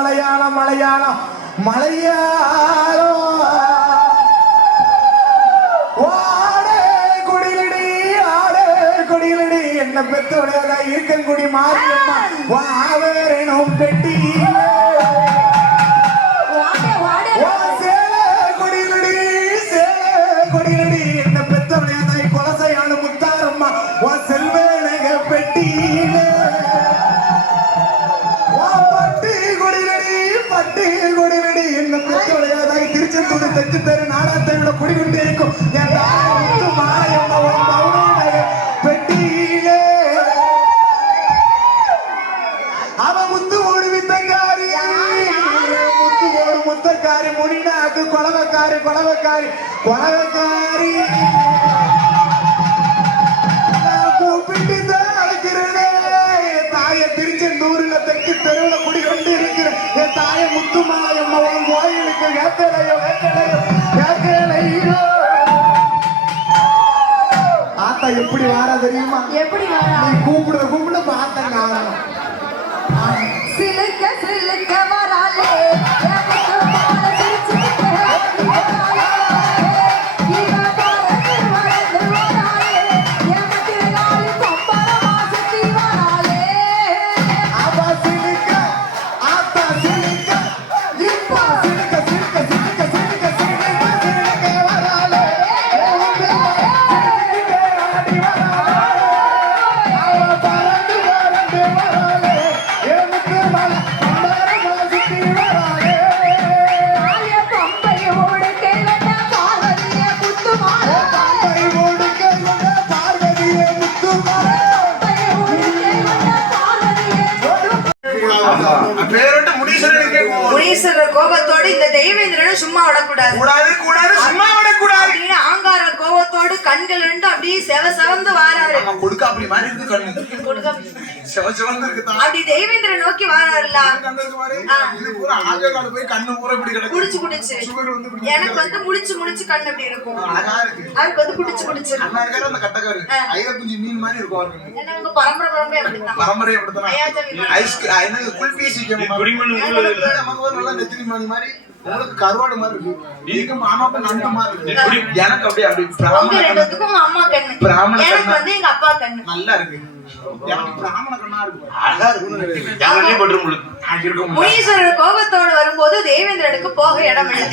மலையாளம் மலையாளம் மலையாளம் ஆடே கொடியிலடி என்ன பெத்தோடையதா இருக்கங்குடி மாரியம்மா வாவேரனும் பெட்டி கொடியிலடி என்ன பெத்தோடையதா கொலசையான முத்தாரம்மா வா செல்வேனக பெட்டியிலே பட்டு கொடியிலடி என்ன பெத்தோடையதா திருச்செந்தூர் தெற்கு தெரு நாடாத்தை விட குடிகொண்டே இருக்கும் முத்தக்காரி முடினாக்கு கொலவக்காரி கூப்பிட்டு அழைக்கிறேனே தாய திருச்செந்தூர்ல தெற்கு தெருவுல குடிகொண்டு இருக்கிறேன் என் தாய முத்துமாயம்மா உன் கோயிலுக்கு வேக்கலையோ ஆத்தா எப்படி வாரா தெரியுமா? எப்படி வாரா? நீ கூப்பிட பார்த்த காரணம் சிலுக்க வராலே கோபத்தோடு இந்த தெய்வேந்திரனும் சும்மா விடக்கூடாது ஆங்கார கோபத்தோடு கண்கள் ரெண்டு அப்படியே செவந்து வாராரு. அப்படி தெய்வேந்திரன் நோக்கி வாராருல குடிச்சு எனக்கு வந்து முடிச்சு கண் அப்படி இருக்கும், அவருக்கு வந்து குடிச்சு பரம்பரை உங்களுக்கு கருவாடு மாதிரி இருக்கு, நீங்க மாமாக்கு நண்ட மாதிரி இருக்கு, எனக்கு அப்படியே அம்மா கண்ணு, எனக்கு வந்து எங்க அப்பா கண்ணு நல்லா இருக்கு, எனக்கு பிராமண கண்ணா இருக்கு, அழகா இருக்கு. முனீஸ்வரர் கோபத்தோடு வரும்போது தேவேந்திரனுக்கு போக இடம் இல்லை.